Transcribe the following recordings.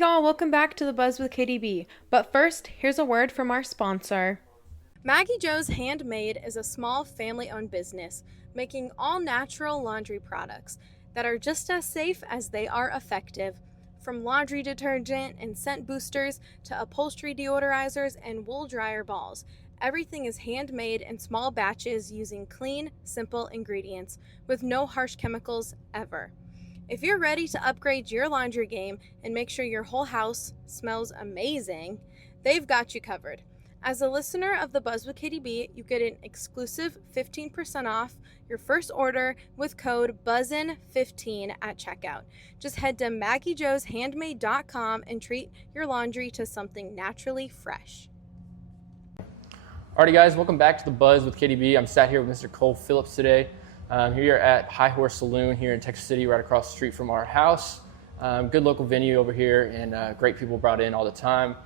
y'all, welcome back to the Buzz with KDB. But first, here's a word from our sponsor. Maggie Joe's Handmade is a small family-owned business making all-natural laundry products that are just as safe as they are effective. From laundry detergent and scent boosters to upholstery deodorizers and wool dryer balls, everything is handmade in small batches using clean, simple ingredients with no harsh chemicals ever. If you're ready to upgrade your laundry game and make sure your whole house smells amazing, they've got you covered. As a listener of the Buzz with KDB, you get an exclusive 15% off your first order with code BUZZIN15 at checkout. Just head to MaggieJoesHandmade.com and treat your laundry to something naturally fresh. Alrighty guys, welcome back to the Buzz with KDB. I'm sat here with Mr. Cole Phillips today. Here at High Horse Saloon here in Texas City, right across the street from our house. Good local venue over here, and great people brought in all the time.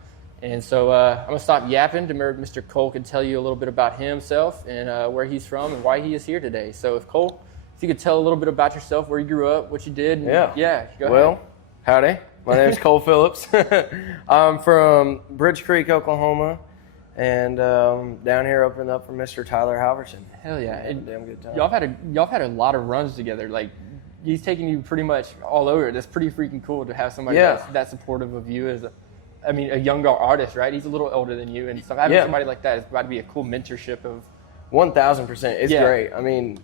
And so I'm going to stop yapping to Mr. Cole can tell you a little bit about himself and where he's from and why he is here today. So if Cole, if you could tell a little bit about yourself, where you grew up, what you did. And, go ahead. Howdy. My name is Cole Phillips. I'm from Bridge Creek, Oklahoma. And down here opened up for Mr. Tyler Halverson. Hell yeah. Damn good time. Y'all had a lot of runs together. Like, he's taking you pretty much all over. That's pretty freaking cool to have somebody that's that supportive of you as a younger artist, right? He's a little older than you, and so having somebody like that is about to be a cool mentorship of 1,000%. It's great. I mean,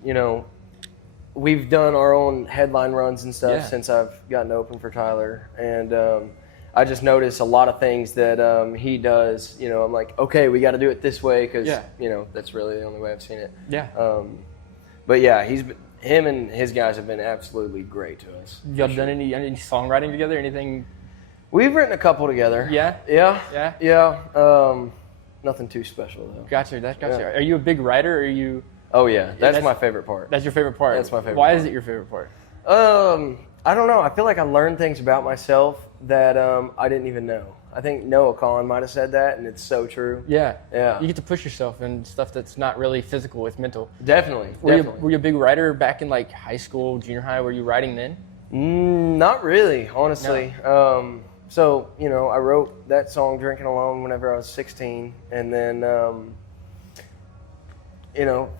we've done our own headline runs and stuff since I've gotten to open for Tyler, and I just notice a lot of things that he does. I'm like, okay, we got to do it this way because that's really the only way I've seen it. Yeah. But yeah, him and his guys have been absolutely great to us. Y'all done any songwriting together? Anything? We've written a couple together. Yeah. Yeah. Nothing too special though. Gotcha. Are you a big writer? Or are you? Oh yeah, that's my favorite part. That's your favorite part. That's my favorite. Why part. is it your favorite part? I don't know. I feel like I learned things about myself that I didn't even know. I think Noah Kahn might have said that, and it's so true. Yeah. Yeah. You get to push yourself in stuff that's not really physical, it's mental. Definitely. Were you a big writer back in like high school, junior high? Were you writing then? Not really, honestly. No. So, I wrote that song, Drinking Alone, whenever I was 16. And then,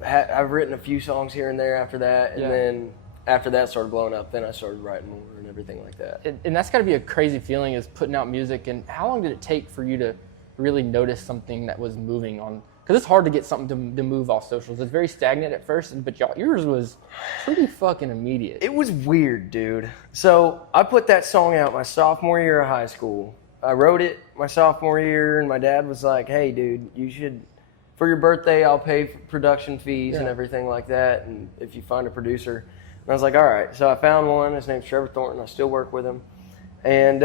I've written a few songs here and there after that. And then after that started blowing up, then I started writing more and everything like that. And that's got to be a crazy feeling, is putting out music. And how long did it take for you to really notice something that was moving on? Because it's hard to get something to move off socials. It's very stagnant at first, but yours was pretty fucking immediate. It was weird, dude. So I put that song out my sophomore year of high school. I wrote it my sophomore year, and my dad was like, hey, dude, you should, for your birthday, I'll pay for production fees and everything like that, and if you find a producer. And I was like, all right. So I found one. His name's Trevor Thornton. I still work with him. And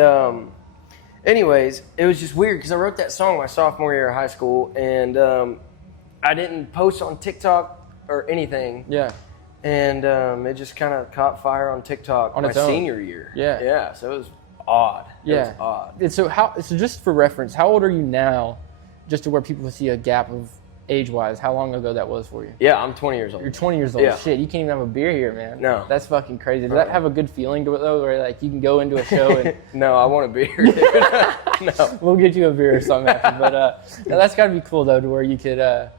anyways, it was just weird because I wrote that song my sophomore year of high school, and I didn't post on TikTok or anything. Yeah. And it just kind of caught fire on TikTok my senior year. Yeah. Yeah. So it was odd. Yeah. It was odd. And so just for reference, how old are you now, just to where people see a gap of age-wise, how long ago that was for you? Yeah, I'm 20 years old. You're 20 years old. Yeah. Shit, you can't even have a beer here, man. No. That's fucking crazy. Does that have a good feeling to it, though, where like you can go into a show and... No, I want a beer, dude. No. We'll get you a beer or something after. But no, that's got to be cool, though, to where you could... I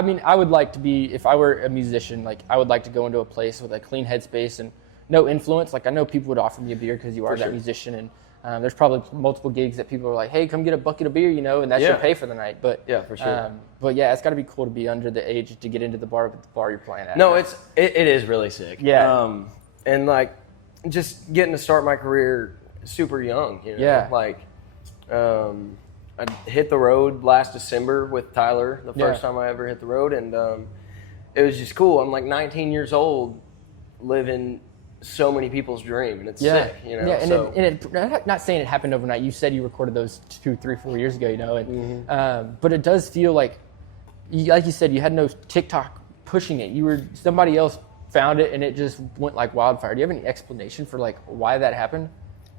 mean, I would like to be, if I were a musician, like I would like to go into a place with a clean headspace and no influence. Like I know people would offer me a beer because you are that musician, and there's probably multiple gigs that people are like, hey, come get a bucket of beer, and that's your pay for the night. But yeah, for sure. But yeah, it's got to be cool to be under the age to get into the bar you're playing at. No, it is really sick. Yeah. And like just getting to start my career super young, Yeah. Like I hit the road last December with Tyler, the first time I ever hit the road, and it was just cool. I'm like 19 years old, living so many people's dream, and it's sick, Yeah, and, so. I'm not saying it happened overnight. You said you recorded those 2, 3, 4 years ago, and but it does feel like you said, you had no TikTok pushing it. You were somebody else found it, and it just went like wildfire. Do you have any explanation for like why that happened?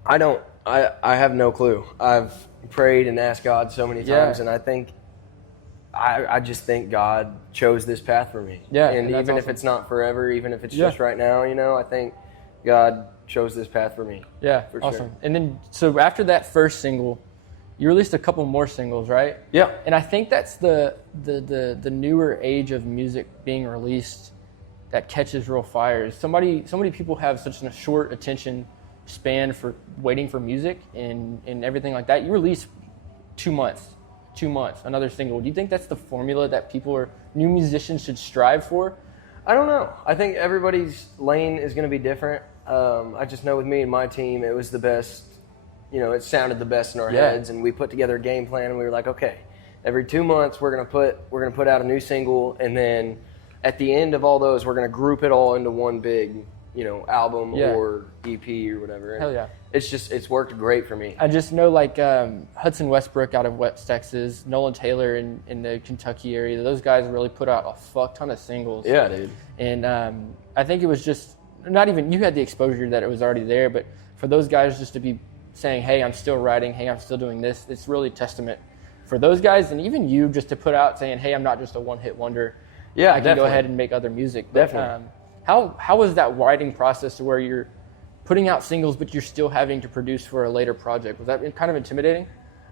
I don't. I have no clue. I've prayed and asked God so many times, and I think I just think God chose this path for me. Yeah, and even awesome. if it's not forever, even if it's just right now, I think God chose this path for me. Yeah, for awesome. sure. And then, so after that first single, you released a couple more singles, right? Yeah. And I think that's the newer age of music being released that catches real fires. So many people have such a short attention span for waiting for music and everything like that. You release 2 months, another single. Do you think that's the formula that new musicians should strive for? I don't know. I think everybody's lane is going to be different. I just know with me and my team, it was the best. It sounded the best in our heads, and we put together a game plan, and we were like, okay, every 2 months we're gonna put out a new single, and then at the end of all those, we're gonna group it all into one big, album or EP or whatever. And hell yeah! It's worked great for me. I just know Hudson Westbrook out of West Texas, Nolan Taylor in the Kentucky area. Those guys really put out a fuck ton of singles. Yeah, dude. And I think it was just not even you had the exposure that it was already there, but for those guys just to be saying, hey, I'm still writing, hey, I'm still doing this, it's really testament for those guys, and even you just to put out saying, hey, I'm not just a one-hit wonder. Yeah, I can go ahead and make other music. But, definitely. How was that writing process to where you're putting out singles, but you're still having to produce for a later project? Was that kind of intimidating?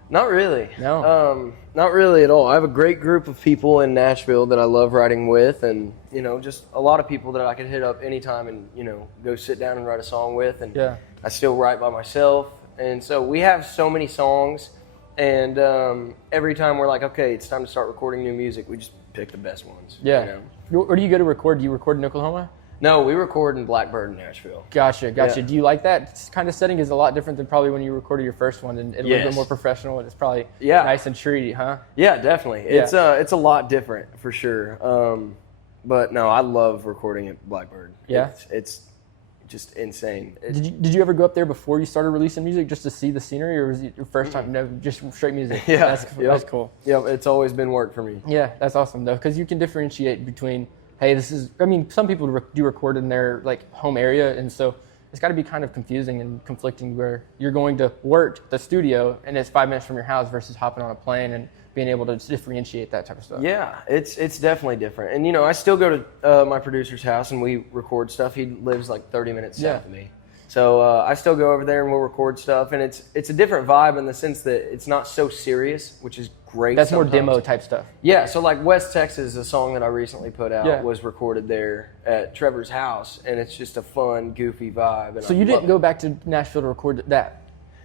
Not really. No. Not really at all. I have a great group of people in Nashville that I love writing with, and just a lot of people that I could hit up anytime and go sit down and write a song with. And yeah. I still write by myself, and so we have so many songs. And every time we're like, okay, it's time to start recording new music, we just pick the best ones. Yeah. Where do you go to record? Do you record in Oklahoma? No, we record in Blackbird, Nashville. Gotcha. Yeah. Do you like that kind of setting? Is a lot different than probably when you recorded your first one, and a little bit more professional, and it's probably nice and treaty, huh? Yeah, definitely. Yeah. It's a lot different for sure. But no, I love recording at Blackbird. Yeah, it's just insane. Did you ever go up there before you started releasing music just to see the scenery, or was it your first time? No, just straight music. Yeah, that's cool. Yeah, it's always been work for me. Yeah, that's awesome though, because you can differentiate between, hey, some people do record in their home area, and so it's got to be kind of confusing and conflicting where you're going to work the studio and it's 5 minutes from your house versus hopping on a plane and being able to differentiate that type of stuff. Yeah, it's definitely different. And I still go to my producer's house and we record stuff. He lives 30 minutes south of me. So I still go over there and we'll record stuff, and it's a different vibe in the sense that it's not so serious, which is great. That's sometimes. more demo type stuff. Yeah, so West Texas, a song that I recently put out, was recorded there at Trevor's house, and it's just a fun, goofy vibe. And so you didn't go back to Nashville to record that?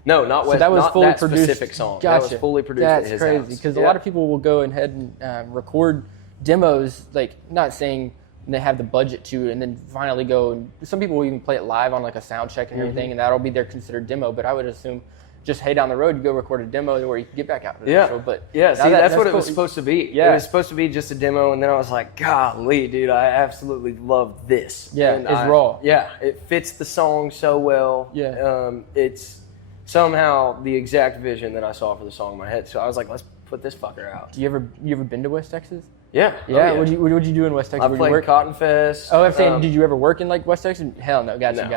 No, not West. So that was not fully that produced. Specific song. Gotcha. That was fully produced at his house. That's crazy, because a lot of people will go ahead and record demos, not saying they have the budget to, and then finally go, and some people will even play it live on a sound check and everything, and that'll be their considered demo. But I would assume just, hey, down the road, you go record a demo where you can get back out to the show. But see, that's what it was cool. supposed to be. Yeah. It was supposed to be just a demo, and then I was like, golly, dude, I absolutely love this. Yeah, and it's raw. Yeah, it fits the song so well. Yeah. It's somehow the exact vision that I saw for the song in my head. So I was like, let's put this fucker out. You ever been to West Texas? Yeah. Yeah. Oh, yeah. What'd you do in West Texas? I played Cotton Fest. Oh, I'm saying, did you ever work in West Texas? Hell no. Gotcha.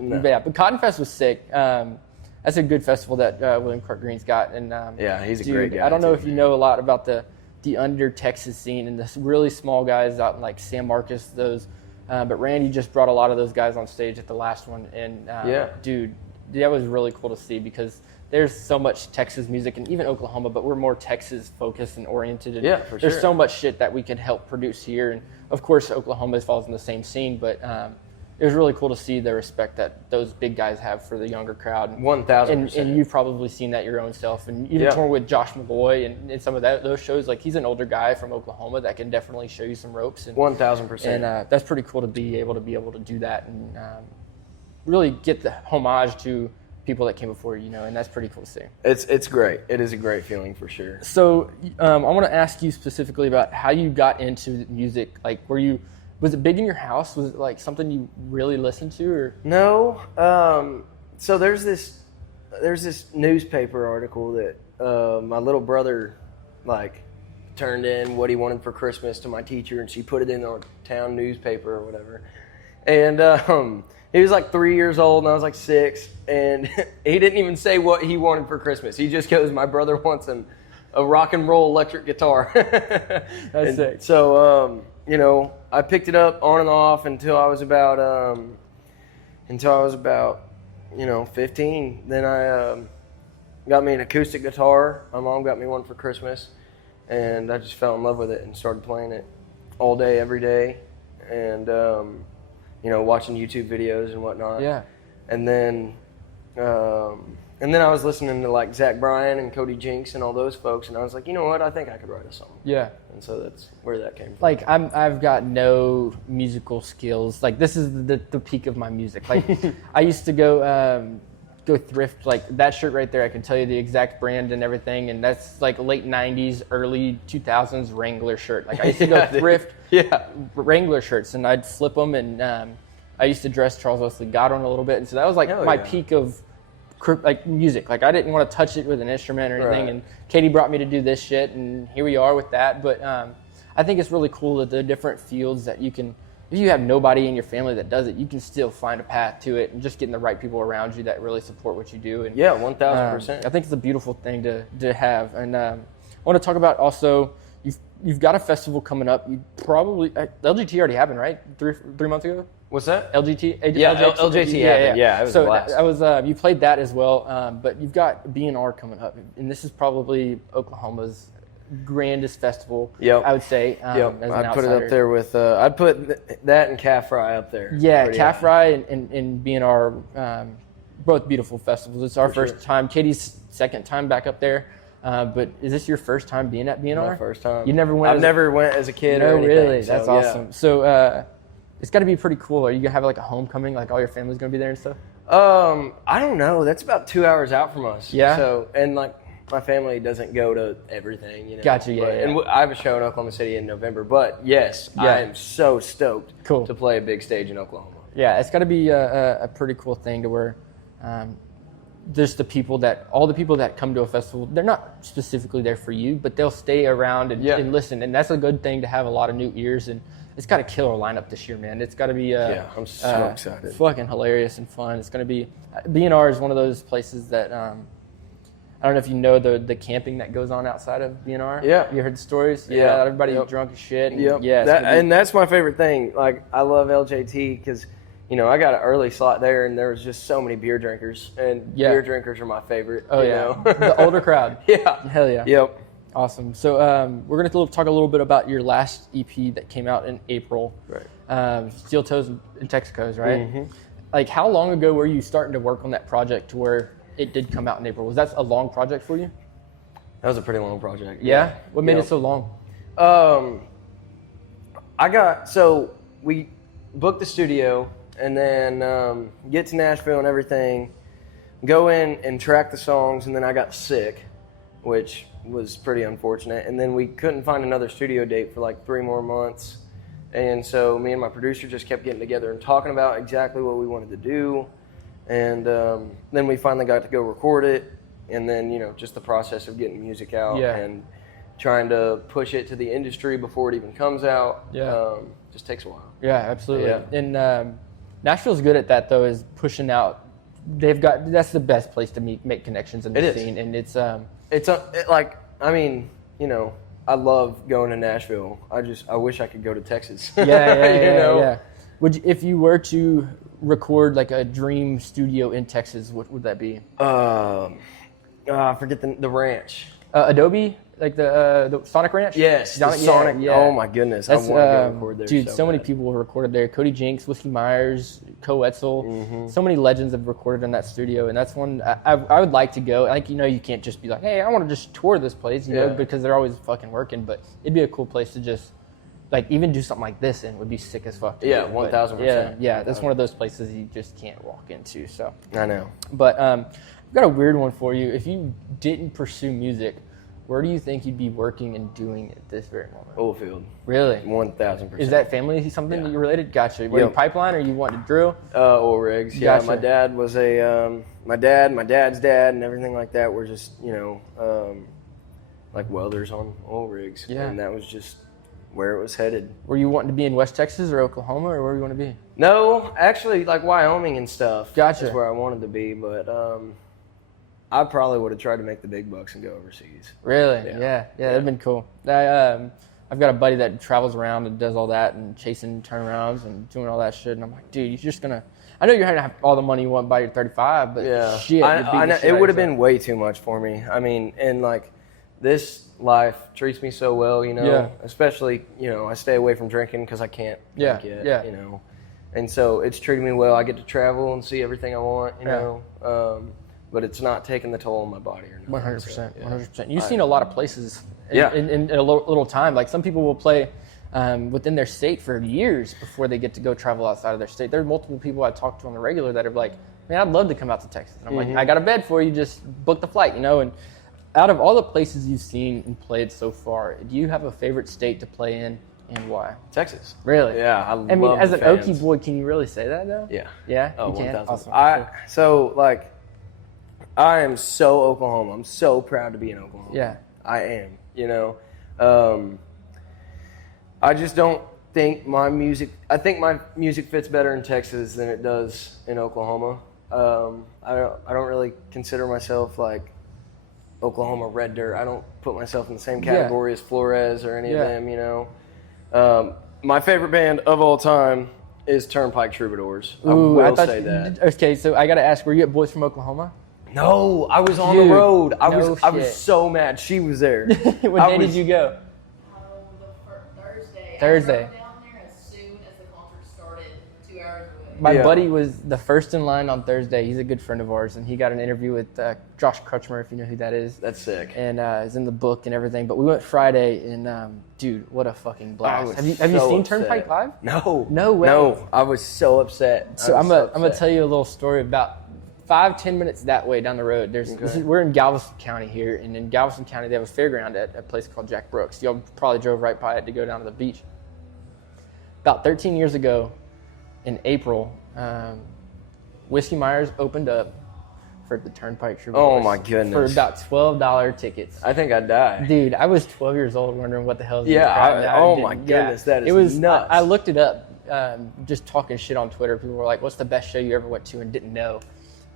No. Yeah, but Cotton Fest was sick. That's a good festival that William Clark Green's got, and yeah, he's a great guy. I don't know if you know a lot about the under Texas scene and the really small guys out in San Marcos. But Randy just brought a lot of those guys on stage at the last one, and dude, that was really cool to see because there's so much Texas music, and even Oklahoma, but we're more Texas focused and oriented. And for sure. There's so much shit that we can help produce here, and of course Oklahoma falls in the same scene, but it was really cool to see the respect that those big guys have for the younger crowd. 1,000%. And you've probably seen that your own self, and even touring with Josh McGoy and some of those shows. He's an older guy from Oklahoma that can definitely show you some ropes. 1,000%. And that's pretty cool to be able to do that and really get the homage to people that came before you, and that's pretty cool to see. It's great. It is a great feeling for sure. So I want to ask you specifically about how you got into music. Was it big in your house? Was it something you really listened to, or no? So there's this newspaper article that my little brother turned in what he wanted for Christmas to my teacher, and she put it in our town newspaper or whatever. And he was 3 years old, and I was 6, and he didn't even say what he wanted for Christmas. He just goes, "My brother wants a rock and roll electric guitar." That's sick. So I picked it up on and off until I was about until I was about, 15. Then I got me an acoustic guitar. My mom got me one for Christmas, and I just fell in love with it and started playing it all day, every day, and watching YouTube videos and whatnot. Yeah. And then I was listening to like Zach Bryan and Cody Jinks and all those folks, and I was like, you know what? I think I could write a song. Yeah. And so that's where that came from. Like I've got no musical skills. Like this is the peak of my music. Like I used to go thrift, like that shirt right there. I can tell you the exact brand and everything, and that's like late '90s, early 2000s Wrangler shirt. Like I used to go thrift Wrangler shirts, and I'd flip them, and I used to dress Charles Wesley Godwin a little bit, and so that was like my peak of like music. Like I didn't want to touch it with an instrument or anything, and Katie brought me to do this shit, and here we are with that. But I think it's really cool that the different fields that you can, if you have nobody in your family that does it, you can still find a path to it, and just getting the right people around you that really support what you do. And 1,000%. I think it's a beautiful thing to have. And I want to talk about also, you've got a festival coming up. You probably LGT already happened, right? Three months ago. What's that? LGT? LGT. Yeah, it was a blast. I was you played that as well, but you've got B&R coming up, and this is probably Oklahoma's grandest festival. Yep. I would say. I'd put it up there with. I'd put that and Calf Fry up there. Yeah, Calf Fry and B&R, both beautiful festivals. It's our first time. Katie's second time back up there. But is this your first time being at B&R? My first time. You never went? I never went as a kid or anything. Really? That's awesome. So it's got to be pretty cool. Are you gonna have like a homecoming? Like all your family's gonna be there and stuff? I don't know. That's about 2 hours out from us. Yeah. So and like my family doesn't go to everything, Gotcha. Yeah. And I have a show in Oklahoma City in November. But yes, I am so stoked to play a big stage in Oklahoma. Yeah, it's got to be a pretty cool thing to where. There's all the people that come to a festival, they're not specifically there for you, but they'll stay around and listen. And that's a good thing to have a lot of new ears. And it's got a killer lineup this year, man. It's got to be I'm so excited. Fucking hilarious and fun. It's going to be, B&R is one of those places that, I don't know if you know the camping that goes on outside of B&R. Yeah. You heard the stories? Yeah. Everybody's drunk as shit. And and that's my favorite thing. Like, I love LJT because, I got an early slot there, and there was just so many beer drinkers, and beer drinkers are my favorite. Oh, the older crowd. Yeah. Hell yeah. Yep. Awesome. So we're going to talk a little bit about your last EP that came out in April. Right. Steel Toes and Texacos, right? Mm-hmm. Like, how long ago were you starting to work on that project to where it did come out in April? Was that a long project for you? That was a pretty long project. Yeah? What made it so long? We booked the studio, and then get to Nashville and everything, go in and track the songs, and then I got sick, which was pretty unfortunate. And then we couldn't find another studio date for like 3 more months. And so me and my producer just kept getting together and talking about exactly what we wanted to do. And then we finally got to go record it. And then, just the process of getting music out and trying to push it to the industry before it even comes out just takes a while. Yeah, absolutely. Yeah. And Nashville's good at that, though, is pushing out. That's the best place to make connections in the scene. And I love going to Nashville. I wish I could go to Texas. Yeah. If you were to record like a dream studio in Texas, what would that be? I forget the ranch. Adobe, like the Sonic Ranch. Yes, the Sonic. Yeah. Oh my goodness, I want to go record there. Dude, so many people have recorded there. Cody Jinks, Whiskey Myers, Co Etzel. So many legends have recorded in that studio, and that's one I would like to go. Like you can't just be like, hey, I want to just tour this place, know, because they're always fucking working. But it'd be a cool place to just like even do something like this, and would be sick as fuck. Yeah, 1,000%. Yeah, that's one of those places you just can't walk into. So I know. But I've got a weird one for you. If you didn't pursue music, where do you think you'd be working and doing at this very moment? Oilfield. Really? 1,000%. Is that family something that you related? Gotcha. Were you pipeline or you wanted to drill? Oil rigs. Yeah, Gotcha. my dad was my dad's dad, and everything like that were just like welders on oil rigs. Yeah. And that was just where it was headed. Were you wanting to be in West Texas or Oklahoma, or where do you want to be? No, actually, like Wyoming and stuff. Gotcha. Is where I wanted to be, but I probably would have tried to make the big bucks and go overseas. Really? Yeah, that'd been cool. I've got a buddy that travels around and does all that and chasing turnarounds and doing all that shit. And I'm like, dude, you're just gonna. I know you're gonna have all the money you want by your 35, but Yeah, shit, I know, it would have been way too much for me. I mean, and like this life treats me so well, you know. Yeah. Especially, you know, I stay away from drinking because I can't drink yet, yeah. you know. And so it's treating me well. I get to travel and see everything I want, you know. But it's not taking the toll on my body or nothing. 100%, 100%. You've seen a lot of places in, Yeah. in a little time. Like some people will play within their state for years before they get to go travel outside of their state. There are multiple people I talk to on the regular that are like, man, I'd love to come out to Texas. And I'm like, I got a bed for you, just book the flight, you know. And out of all the places you've seen and played so far, do you have a favorite state to play in and why? Mean, Really? Yeah, I mean, as an Okie boy, can you really say that though? Yeah. Yeah? Oh, you can? 1,000. Awesome. So, like, I am so Oklahoma. I'm so proud to be in Oklahoma. Yeah. I am, you know. I just don't think my music fits better in Texas than it does in Oklahoma. I don't really consider myself like Oklahoma red dirt. I don't put myself in the same category as Flores or any of them, you know. My favorite band of all time is Turnpike Troubadours. Ooh, I will say that. Okay, so I got to ask, were you at Boys from Oklahoma? No, I was on the road. I was so mad. She was there. What day did you go? Thursday. Thursday. I drove down there as soon as the concert started, 2 hours away. My buddy was the first in line on Thursday. He's a good friend of ours, and he got an interview with Josh Crutchmer, if you know who that is. That's sick. And it's in the book and everything. But we went Friday, and dude, what a fucking blast! Have you so seen upset. Turnpike live? No. No way. No, I was so upset. So I'm gonna tell you a little story about 5-10 minutes that way down the road. We're in Galveston County here, and in Galveston County they have a fairground at a place called Jack Brooks. Y'all probably drove right by it to go down to the beach. About 13 years ago, in April, Whiskey Myers opened up for the Turnpike Troubadours. Oh my goodness! For about $12 tickets. I think I'd die. Dude, I was 12 years old, wondering what the hell. Oh my goodness, that is nuts. I looked it up, just talking shit on Twitter. People were like, "What's the best show you ever went to?" and didn't know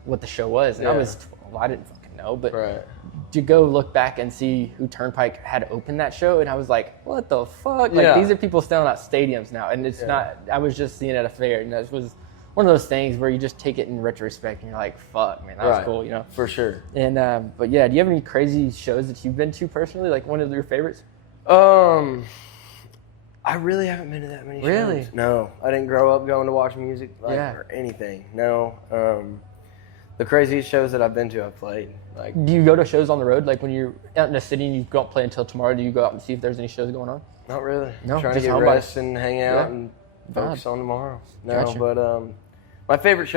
what the show was. And I was 12. I didn't fucking know, but to go look back and see who Turnpike had opened that show, and I was like, "What the fuck?" Like these are people selling out stadiums now, and it's not. I was just seeing it at a fair, and that was one of those things where you just take it in retrospect, and you're like, "Fuck, man, that was cool," you know. For sure. And but yeah, do you have any crazy shows that you've been to personally? Like one of your favorites? I really haven't been to that many shows. Really? No, I didn't grow up going to watch music or anything. No. The craziest shows that I've been to, I've played. Like, do you go to shows on the road? Like when you're out in a city and you don't play until tomorrow, do you go out and see if there's any shows going on? Not really. No, trying to just get home rest and hang out and focus on tomorrow. No, Gotcha. but my favorite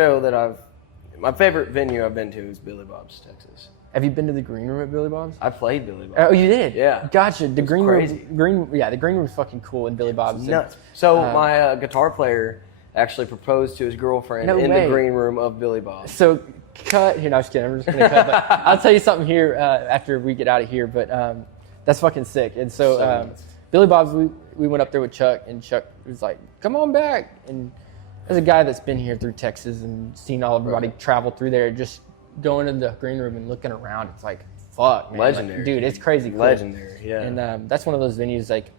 venue I've been to is Billy Bob's, Texas. Have you been to the green room at Billy Bob's? I played Billy Bob's. Oh, you did? Yeah. Gotcha. The green crazy. room, the green room is fucking cool in Billy Bob's. Nuts. So my guitar player actually proposed to his girlfriend the green room of Billy Bob's. So cut here. No, I'm just kidding. I'm just gonna cut. But I'll tell you something here after we get out of here. But that's fucking sick. And so Billy Bob's, we went up there with Chuck, and Chuck was like, "Come on back." And there's a guy that's been here through Texas and seen all everybody travel through there, just going in the green room and looking around. It's like, fuck, man. Legendary. Like, dude, it's crazy cool. Legendary, yeah. And that's one of those venues, like,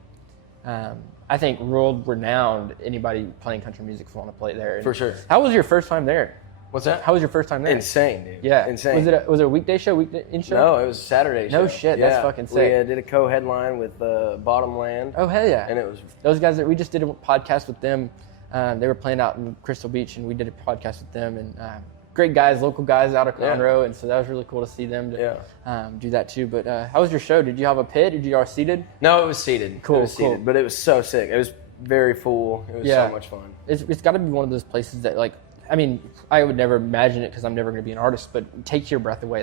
I think world renowned. Anybody playing country music will want to play there. And for sure. How was your first time there? What's that? How was your first time there? Insane, dude. Yeah. Insane. Was it a weekday show? Weekend show? No, it was a Saturday show. No shit, that's fucking sick. We did a co-headline with Bottomland. Oh, hell yeah. And it was... Those guys, that we just did a podcast with them. They were playing out in Crystal Beach, and we did a podcast with them. And great guys, local guys out of Conroe, and so that was really cool to see them do that too. But how was your show? Did you have a pit? Did you all seated? No, it was seated. Cool, it was seated, but it was so sick. It was very full. It was so much fun. It's got to be one of those places that, like, I mean, I would never imagine it because I'm never going to be an artist, but take your breath away.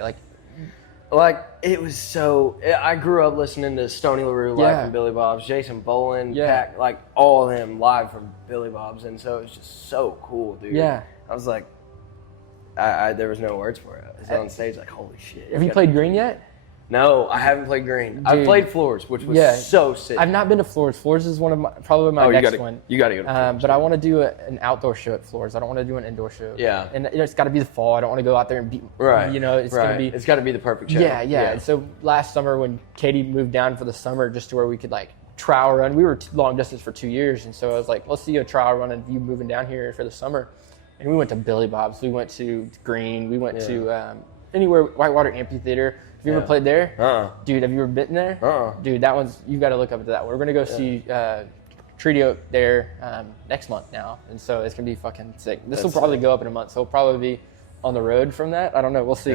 Like it was so. I grew up listening to Stoney LaRue live from Billy Bob's, Jason Boland, Pac, like all of them live from Billy Bob's, and so it was just so cool, dude. Yeah, I was like, there was no words for it. I was on stage like, holy shit. Have you played Green yet? No, I haven't played Green. Dude. I've played Floors, which was so sick. I've not been to Floors. Floors is probably my next one. You got to go to Floors. But I want to do an outdoor show at Floors. I don't want to do an indoor show. Yeah. And it's got to be the fall. I don't want to go out there and beat. Right. You know, it's got to be the perfect show. Yeah. And so last summer when Katie moved down for the summer, just to where we could like trial run. We were long distance for 2 years, and so I was like, let's see a trial run of you moving down here for the summer. And we went to Billy Bob's. We went to Green. We went to anywhere, Whitewater Amphitheater. Have you ever played there? Dude, have you ever been there? Dude, that one's, you got to look up into that. We're going to go see Treaty Oak there next month now. And so it's going to be fucking sick. This will probably go up in a month, so it'll probably be on the road from that. I don't know. We'll see.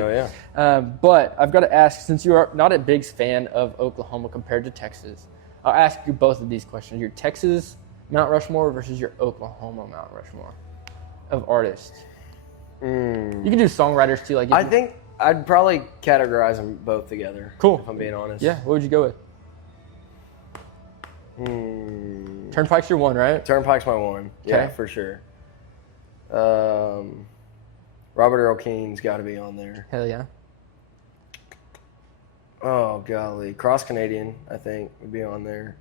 But I've got to ask, since you are not a big fan of Oklahoma compared to Texas, I'll ask you both of these questions. Your Texas Mount Rushmore versus your Oklahoma Mount Rushmore of artists. You can do songwriters too. Like I think I'd probably categorize them both together. Cool. If I'm being honest. Yeah. What would you go with? Turnpike's your one, right? Turnpike's my one. Yeah, for sure. Robert Earl Keen's got to be on there. Hell yeah. Oh, golly. Cross Canadian, I think, would be on there.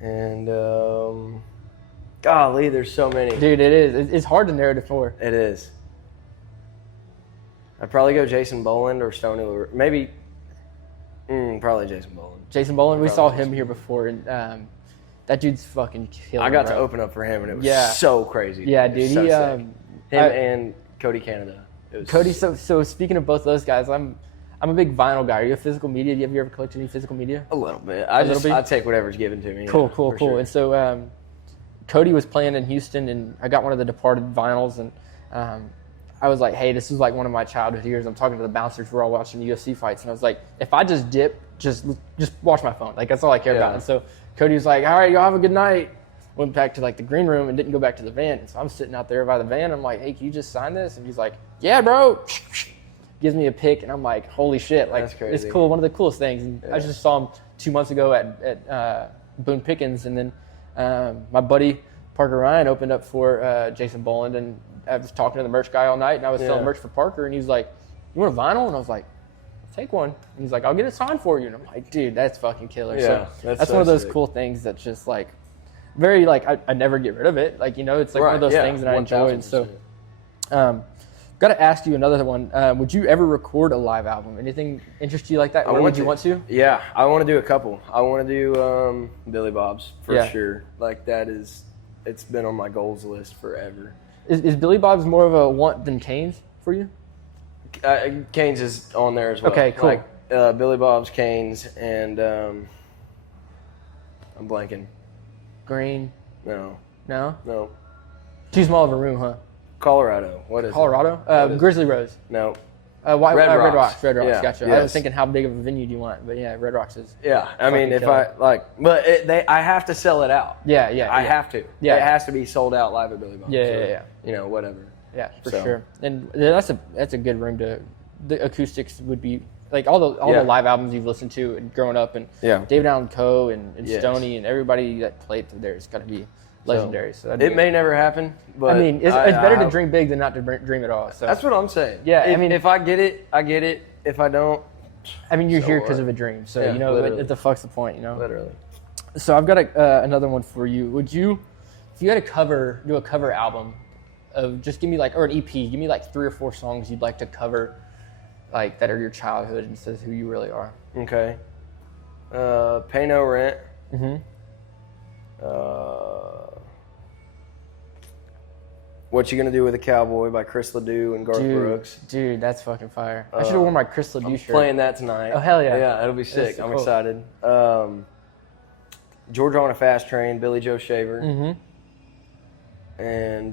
And, golly, there's so many. Dude, it is. It's hard to narrow to four. It is. I'd probably go Jason Boland or Stoney LaRue. Maybe, probably Jason Boland. Jason Boland, we saw him here before, and that dude's fucking killer. I got to open up for him, and it was so crazy. Yeah, dude. So sick. Him and Cody Canada. Cody, so speaking of both those guys, I'm a big vinyl guy. Are you a physical media? Have you ever collected any physical media? A little bit. I take whatever's given to me. Cool. Sure. And so Cody was playing in Houston, and I got one of the Departed vinyls, and I was like, hey, this is like one of my childhood years. I'm talking to the bouncers. We're all watching the UFC fights, and I was like, if I just dip, just watch my phone. Like, that's all I care about. And so Cody was like, all right, y'all have a good night. Went back to like the green room and didn't go back to the van. And so I'm sitting out there by the van. I'm like, hey, can you just sign this? And he's like, yeah, bro. Gives me a pic, and I'm like, holy shit. Like, that's crazy. It's cool. One of the coolest things. And I just saw him 2 months ago at Boone Pickens. And then my buddy Parker Ryan opened up for Jason Boland. And I was talking to the merch guy all night, and I was selling merch for Parker. And he was like, you want a vinyl? And I was like, take one. And he's like, I'll get it signed for you. And I'm like, dude, that's fucking killer. Yeah, so that's one of those cool things that's just like, very like, I never get rid of it. Like, you know, it's like one of those things that I enjoy. And so, got to ask you another one. Would you ever record a live album? Anything interest you like that? Or would you want to? Yeah, I want to do a couple. I want to do Billy Bob's for sure. Like, it's been on my goals list forever. Is Billy Bob's more of a want than Kane's for you? Kane's is on there as well. Okay, cool. Like Billy Bob's, Kane's, and I'm blanking. Green? No. Too small of a room, huh? Colorado. What is Colorado? It? Grizzly Rose. No. Red Rocks. Yeah. Gotcha. Yes. I was thinking, how big of a venue do you want? But yeah, Red Rocks is. Yeah, I mean, if I like, but I have to sell it out. Yeah. I have to. Yeah, it has to be sold out live at Billy Bob's. Yeah. You know, whatever. Yeah, for sure. And that's a good room to. The acoustics would be like all the live albums you've listened to and growing up, and David Allan Coe and Stoney and everybody that played through there. It's got to be legendary. So it may never happen, but I mean, it's better to dream big than not to dream at all. So that's what I'm saying. Yeah, I mean, if I get it, I get it. If I don't, I mean, you're here because of a dream. So you know, what the fuck's the point? You know, literally. So I've got another one for you. Would you, if you had to do a cover album of just give me like, or an EP, give me like 3 or 4 songs you'd like to cover, like that are your childhood and says who you really are. Okay. Pay No Rent. What You Gonna Do with a Cowboy by Chris Ledoux and Garth Brooks. Dude, that's fucking fire. I should have worn my Chris Ledoux shirt. Playing that tonight. Oh, hell yeah. Yeah, it'll be sick. I'm excited. Georgia on a Fast Train, Billy Joe Shaver. And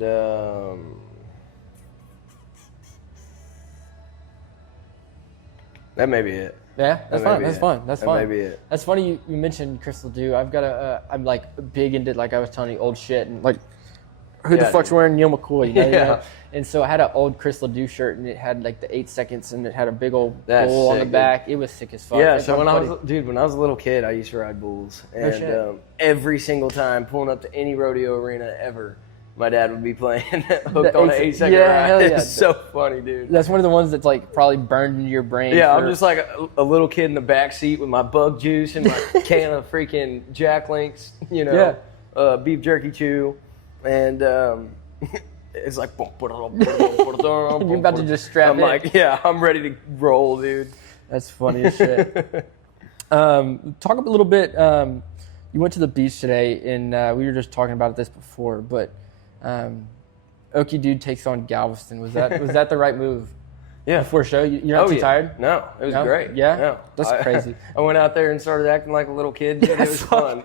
that may be it. Yeah, that's fun. That's fun. That may be it. That's funny you mentioned Chris Ledoux. I've got I'm like big into, like I was telling you, old shit, and like who the fuck's wearing Neil McCoy? You know? And so I had an old Chris Ledoux shirt, and it had like the 8 seconds, and it had a big old bull on the back. It was sick as fuck. Yeah. So when I was a little kid, I used to ride bulls, and every single time pulling up to any rodeo arena ever, my dad would be playing Hooked on an 8-second ride. It's so funny, dude. That's one of the ones that's like probably burned into your brain. Yeah, I'm just like a little kid in the back seat with my bug juice and my can of freaking Jack Links, beef jerky chew, and it's like you're about to just strap I'm like, I'm ready to roll, dude. That's funny as shit. Talk a little bit. You went to the beach today, and we were just talking about this before, but Okie Dude takes on Galveston. Was that the right move? Yeah. Before show, you're not too tired? No, it was great. Yeah, no. That's crazy. I went out there and started acting like a little kid. Dude. It was fun.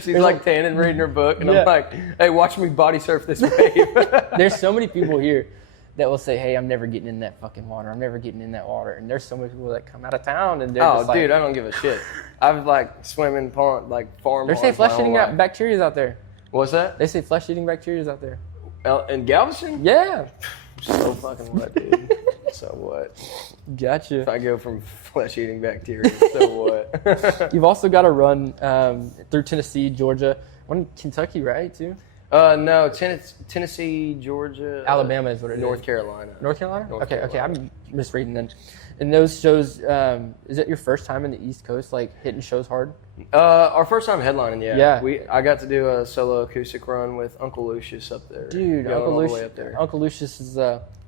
She's like tanning, reading her book, and I'm like, "Hey, watch me body surf this wave." There's so many people here that will say, "Hey, I'm never getting in that fucking water. I'm never getting in that water." And there's so many people that come out of town and they're just like, dude, I don't give a shit. I was like swimming pond, like farm. They say flesh-eating bacteria's out there. What's that? They say flesh-eating bacteria's out there. In Galveston? Yeah. So fucking what, dude? So what? Gotcha. If I go from flesh-eating bacteria, so what? You've also got to run through Tennessee, Georgia, one Kentucky, right, too? No, Tennessee, Georgia, Alabama is what it is. North Carolina. North Carolina? North Okay, Carolina. I'm misreading then. And those shows, is it your first time in the East Coast, like hitting shows hard? Our first time headlining, yeah. Yeah. I got to do a solo acoustic run with Uncle Lucius up there. Dude, Going all the way up there. Uncle Lucius is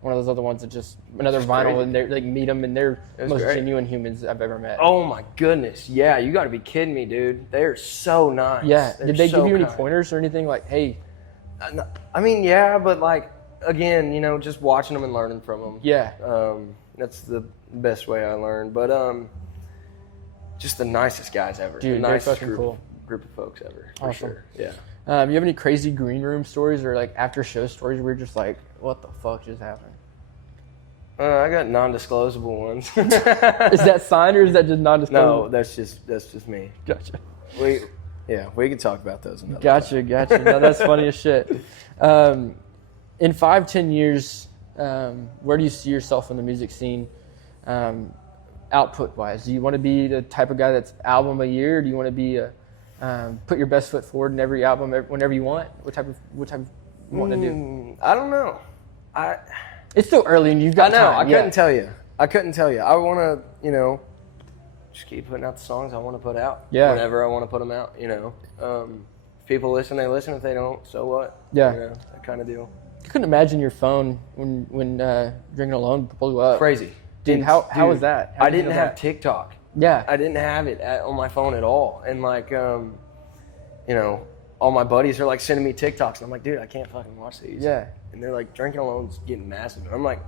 one of those other ones that just another vinyl, crazy. and they like meet them, and they're the most great. genuine humans I've ever met. Oh my goodness, yeah, you got to be kidding me, dude. They're so nice. Yeah. They're Did they so give you any kind. pointers or anything like, hey? I mean, yeah, but like again, just watching them and learning from them. Yeah. That's the best way I learned. But just the nicest guys ever. Dude, the they're nicest fucking cool. group of folks ever. For Awesome. sure. Yeah. You have any crazy green room stories or like after show stories where you're just like, what the fuck just happened? I got non-disclosable ones. Is that signed or is that just non-disclosable? No, that's just me. Gotcha. We can talk about those another Gotcha. No, that's funny as shit. In 5-10 years, where do you see yourself in the music scene, output-wise? Do you want to be the type of guy that's album a year? Or do you want to be put your best foot forward in every album whenever you want? What type of you want to do? I don't know. It's still early and you've got time. I couldn't tell you. I want to, just keep putting out the songs I want to put out. Yeah. Whenever I want to put them out, If people listen, they listen. If they don't, so what? Yeah. That kind of deal. I couldn't imagine your phone when Drinking Alone blew up. Crazy. Dude, how was that? How I did you didn't know have that? TikTok. Yeah. I didn't have it on my phone at all. And all my buddies are like sending me TikToks, and I'm like, dude, I can't fucking watch these. Yeah. And they're like, Drinking Alone's getting massive. And I'm like,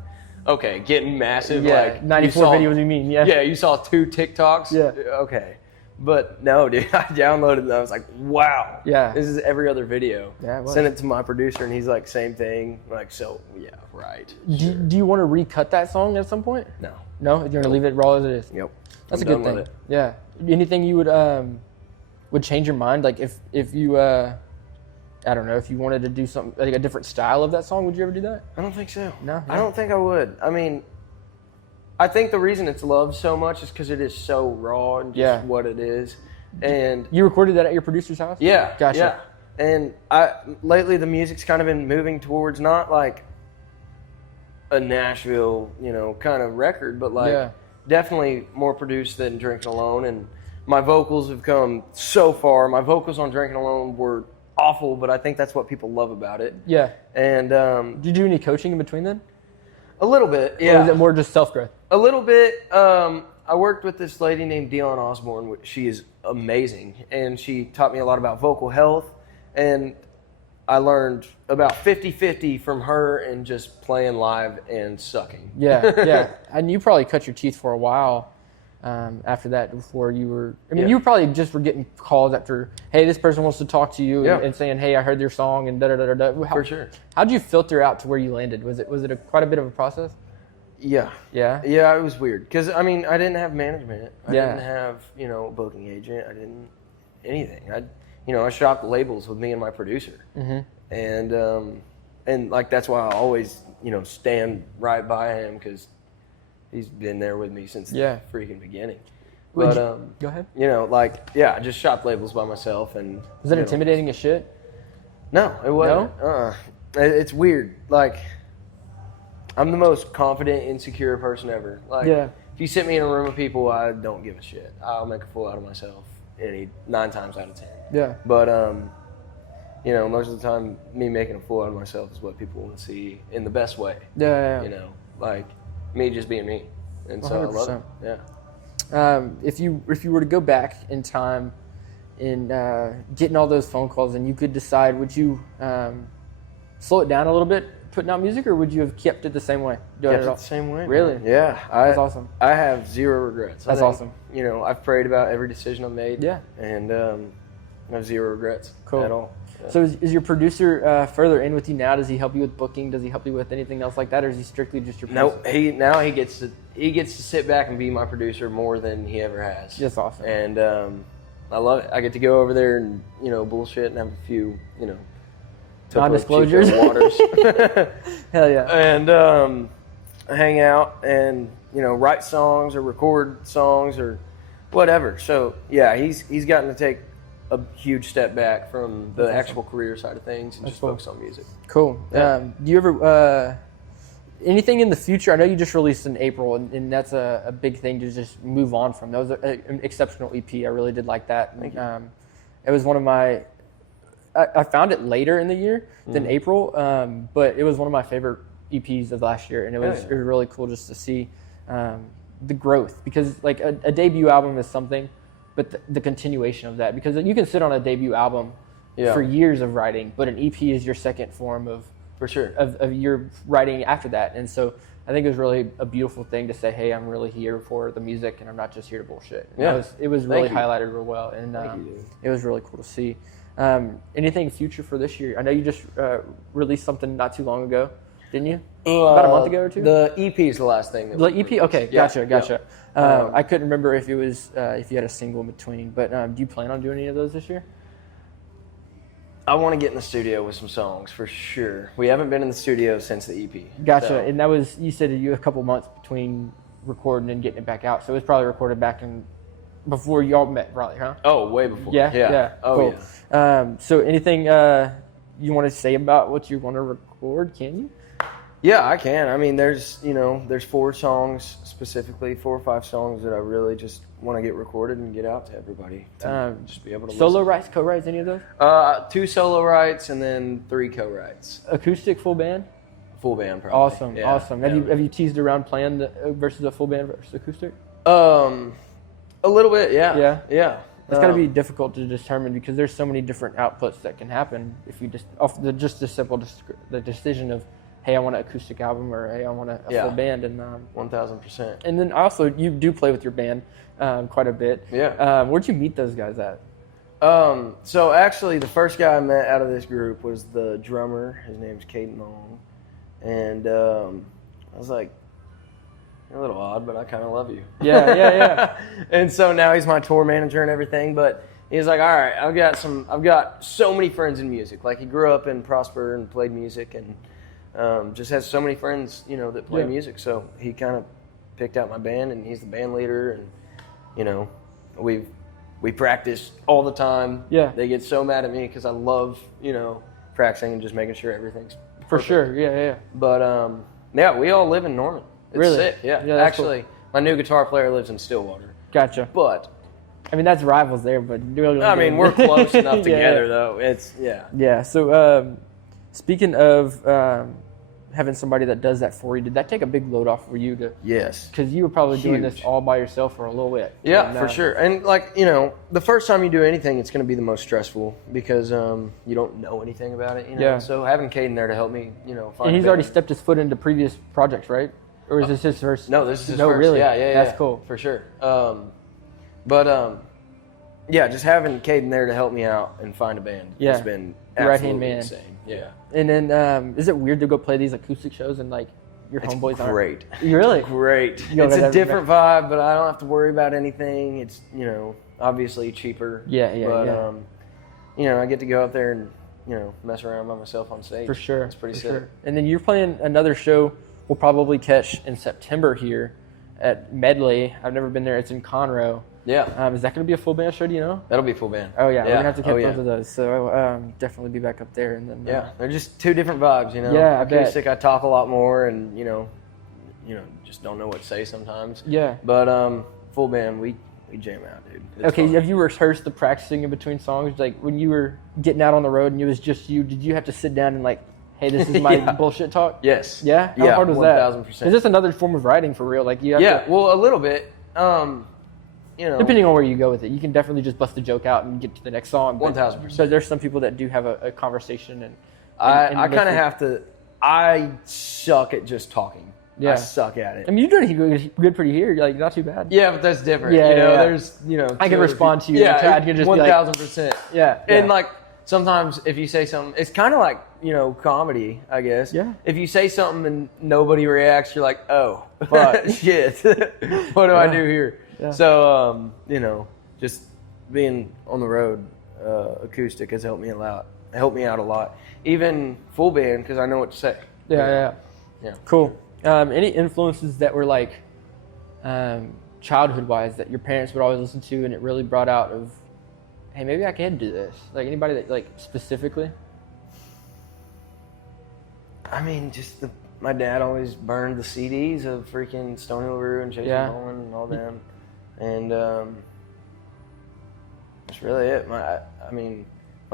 okay, getting massive. Yeah, like 94 videos you mean, yeah. Yeah, you saw 2 TikToks? Yeah. Okay. But no, dude, I downloaded them. I was like, wow. Yeah. This is every other video. Yeah, it was. Sent it to my producer, and he's like, same thing. Like, so, yeah, right. Do you want to recut that song at some point? No. No? You're going to leave it raw as it is? Yep. That's I'm a good done thing. with it. Yeah. Anything you would change your mind? Like if you, I don't know, if you wanted to do something, like a different style of that song, would you ever do that? I don't think so. No? I don't think I would. I mean, I think the reason it's loved so much is because it is so raw and just what it is. And you recorded that at your producer's house? yeah, Gotcha. yeah. And lately the music's kind of been moving towards not like a Nashville, kind of record, but like definitely more produced than Drinking Alone. And my vocals have come so far. My vocals on Drinking Alone were awful, but I think that's what people love about it. Yeah. And did you do any coaching in between then? a little bit, yeah. Or is it more just self-growth? A little bit. I worked with this lady named Dion Osborne. She is amazing, and she taught me a lot about vocal health, and I learned about 50-50 from her and just playing live and sucking. Yeah, yeah. And you probably cut your teeth for a while after that before you were... I mean, you probably just were getting calls after, hey, this person wants to talk to you and saying, hey, I heard your song and da-da-da-da-da. For sure. How did you filter out to where you landed? Was it quite a bit of a process? Yeah. Yeah? Yeah, it was weird. Because, I mean, I didn't have management. I Yeah. didn't have, a booking agent. I didn't... anything. I shopped labels with me and my producer. Mm-hmm. And like, that's why I always, stand right by him, because he's been there with me since the freaking beginning. But, go ahead. I just shopped labels by myself. And Was that intimidating as shit? No, it wasn't. No? It's weird. Like, I'm the most confident, insecure person ever. Like, if you sit me in a room of people, I don't give a shit. I'll make a fool out of myself 9 times out of 10. Yeah. But, most of the time, me making a fool out of myself is what people want to see in the best way. Yeah. Like me just being me. And so 100%. I love it. Yeah. If you were to go back in time and getting all those phone calls, and you could decide, would you slow it down a little bit, putting out music, or would you have kept it the same way? Kept it the same way. Really? Man. Yeah. That's awesome. I have zero regrets. That's awesome. You know, I've prayed about every decision I've made. Yeah. And I have zero regrets at all. Yeah. So is your producer further in with you now? Does he help you with booking? Does he help you with anything else like that, or is he strictly just your producer? No, he gets to sit back and be my producer more than he ever has. That's awesome. And I love it. I get to go over there and, you know, bullshit and have a few, you know, non-disclosures. Waters. Hell yeah. And hang out and, you know, write songs or record songs or whatever. So yeah, he's gotten to take a huge step back from the actual career side of things and just focus on music. Cool. Yeah. Do you ever anything in the future? I know you just released in April, and that's a big thing to just move on from. That was an exceptional EP. I really did like that. Thank you. It was one of my. I found it later in the year than April, but it was one of my favorite EPs of last year, and it was really cool just to see the growth, because like a debut album is something, but the continuation of that, because you can sit on a debut album for years of writing, but an EP is your second form of for sure of your writing after that. And so I think it was really a beautiful thing to say, hey, I'm really here for the music and I'm not just here to bullshit. And it was really highlighted real well, and it was really cool to see. Anything future for this year? I know you just released something not too long ago, didn't you? About a month ago or two? The EP is the last thing. The EP? Okay, gotcha. I couldn't remember if it was if you had a single in between, but do you plan on doing any of those this year? I want to get in the studio with some songs for sure. We haven't been in the studio since the EP. Gotcha. So. And that was, you said you had a couple months between recording and getting it back out, so it was probably recorded back in before y'all met, probably, huh? Oh, way before. Yeah. Oh, cool. yeah. So anything you want to say about what you want to record? Can you? Yeah, I can. I mean, there's 4 songs specifically, 4 or 5 songs that I really just want to get recorded and get out to everybody. To just be able to solo listen. writes, co-writes, any of those? 2 solo writes and then 3 co-writes. Acoustic, full band? Full band, probably. Awesome. Have you teased around playing versus a full band versus acoustic? A little bit, yeah. It's got to be difficult to determine, because there's so many different outputs that can happen if you just off the simple the decision of, hey, I want an acoustic album, or hey, I want a full band, and 1000%. And then also you do play with your band quite a bit. Yeah. Where'd you meet those guys at? So actually, the first guy I met out of this group was the drummer. His name's Caden Long, and I was like, you're a little odd, but I kind of love you. Yeah. And so now he's my tour manager and everything. But he's like, all right, I've got so many friends in music. Like, he grew up in Prosper and played music, and just has so many friends, that play music. So he kind of picked out my band, and he's the band leader. And we practice all the time. Yeah. They get so mad at me because I love practicing and just making sure everything's perfect. For sure. Yeah. But we all live in Norman. It's really sick. Yeah. Actually, cool. My new guitar player lives in Stillwater. Gotcha. But I mean, that's rivals there, but really I mean, we're close enough together, though. It's Yeah. So, speaking of having somebody that does that for you, did that take a big load off for you to? Yes. Because you were probably doing this all by yourself for a little bit. Yeah, and, for sure. And the first time you do anything, it's going to be the most stressful because you don't know anything about it. Yeah. So having Caden there to help me, find. And he's already stepped his foot into previous projects, right? Or is this his first? No, this is his no, first. Really? Yeah. That's cool. For sure. Just having Caden there to help me out and find a band has been absolutely insane. Yeah. And then, is it weird to go play these acoustic shows and your homeboys aren't? Great. Really? Great. It's a different vibe, but I don't have to worry about anything. It's obviously cheaper. Yeah. I get to go up there and mess around by myself on stage. For sure. It's pretty sick. Sure. And then you're playing another show we'll probably catch in September here at Medley. I've never been there. It's in Conroe. Yeah. Is that going to be a full band show? Do you know? That'll be full band. Oh yeah. We're gonna have to catch both of those. So definitely be back up there, and then. They're just 2 different vibes, Yeah, acoustic, I talk a lot more, and just don't know what to say sometimes. Yeah. But full band, we jam out, dude. It's okay. fun. Have you rehearsed the practicing in between songs? Like when you were getting out on the road and it was just you, did you have to sit down and hey, this is my bullshit talk? Yes. Yeah? How hard was that? 1000%. Is this another form of writing for real? You have to... well, a little bit. Depending on where you go with it, you can definitely just bust a joke out and get to the next song. 1000%. So there's some people that do have a conversation, and I kind of have to. I suck at just talking. Yeah. I suck at it. I mean, you're doing good pretty here. Like, not too bad. Yeah, but that's different. Yeah, yeah. There's I can respond to you. Yeah, I can just 1000%. Yeah, And like sometimes if you say something, it's kind of like comedy, I guess. Yeah. If you say something and nobody reacts, you're like, oh, fuck, shit. What do I do here? Yeah. So just being on the road, acoustic has helped me a lot. Helped me out a lot. Even full band because I know what to say. Yeah. Cool. Any influences that were like childhood wise that your parents would always listen to and it really brought out of, hey, maybe I can do this? Like anybody that like specifically? I mean, my dad always burned the CDs of freaking Stone Hill Rue and Jason Bourne and all them, and that's really it. My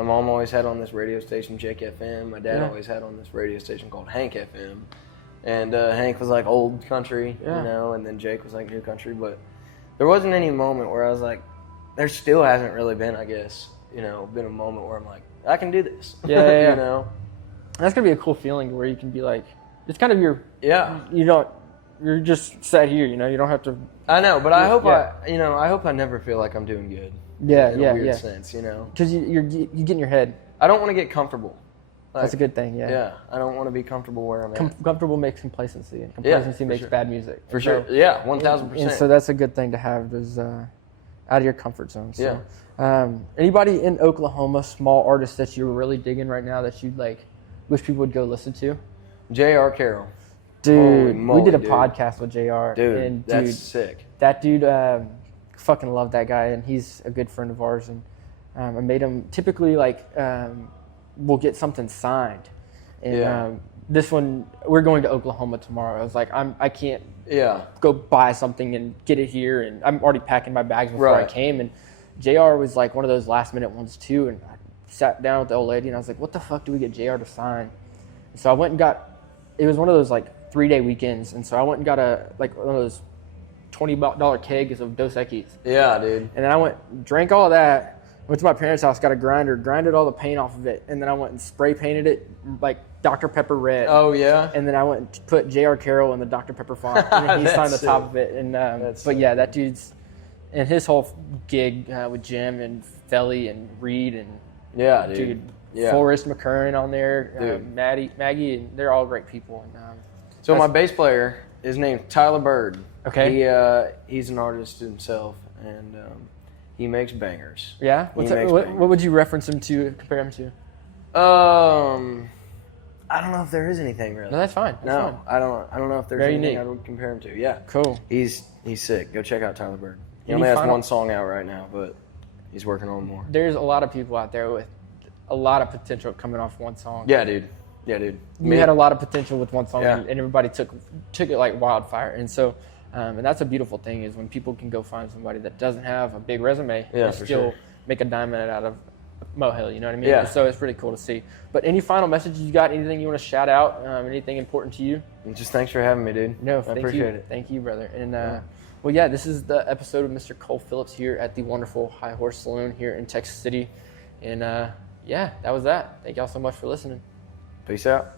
mom always had on this radio station, Jake FM. My dad always had on this radio station called Hank FM. And Hank was like old country, and then Jake was like new country. But there wasn't any moment where I was like, there still hasn't really been, I guess, been a moment where I'm like, I can do this. Yeah. That's going to be a cool feeling where you can be like, it's kind of you're just sat here, you don't have to. I know, but I hope I hope I never feel like I'm doing good. In a weird sense, Because you get in your head. I don't want to get comfortable. That's a good thing, yeah. Yeah, I don't want to be comfortable where I'm at. Comfortable makes complacency, and complacency makes bad music. For sure. Yeah, 1000%. And so that's a good thing to have, is out of your comfort zone. So, anybody in Oklahoma, small artists that you're really digging right now that you'd like, wish people would go listen to? J.R. Carroll. Dude, moly, we did a podcast with JR. Dude, that's sick. That dude, fucking love that guy, and he's a good friend of ours. And I made him typically we'll get something signed. And this one, we're going to Oklahoma tomorrow. I was like, I can't go buy something and get it here, and I'm already packing my bags before I came. And JR was like one of those last minute ones too. And I sat down with the old lady, and I was like, what the fuck do we get JR to sign? And so I went and it was one of those 3-day weekends, and so I went and got one of those $20 kegs of Dos Equis. Yeah, dude. And then I drank all of that, went to my parents' house, got a grinder, grinded all the paint off of it, and then I went and spray painted it like Dr. Pepper red. Oh, yeah? And then I went and put J.R. Carroll in the Dr. Pepper font, and then he signed the top of it. And that dude's, and his whole gig with Jim and Felly and Reed and dude Forrest McCurran on there, Maggie, and they're all great people. And so my bass player is named Tyler Bird. Okay. He's an artist himself, and he makes bangers. Yeah? What would you reference him to, compare him to? I don't know if there is anything really. No, that's fine. Fine. I don't know if there's anything I would compare him to. Yeah. Cool. He's sick. Go check out Tyler Bird. He only has one song out right now, but he's working on more. There's a lot of people out there with a lot of potential coming off one song. Yeah, dude. You had a lot of potential with one song, and everybody took it like wildfire. And so, and that's a beautiful thing, is when people can go find somebody that doesn't have a big resume and still make a diamond out of molehill. You know what I mean? Yeah. And so it's pretty cool to see. But any final messages you got? Anything you want to shout out? Anything important to you? And just thanks for having me, dude. No, I appreciate it. Thank you, brother. And this is the episode of Mr. Cole Phillips here at the wonderful High Horse Saloon here in Texas City. And that was that. Thank y'all so much for listening. Peace out.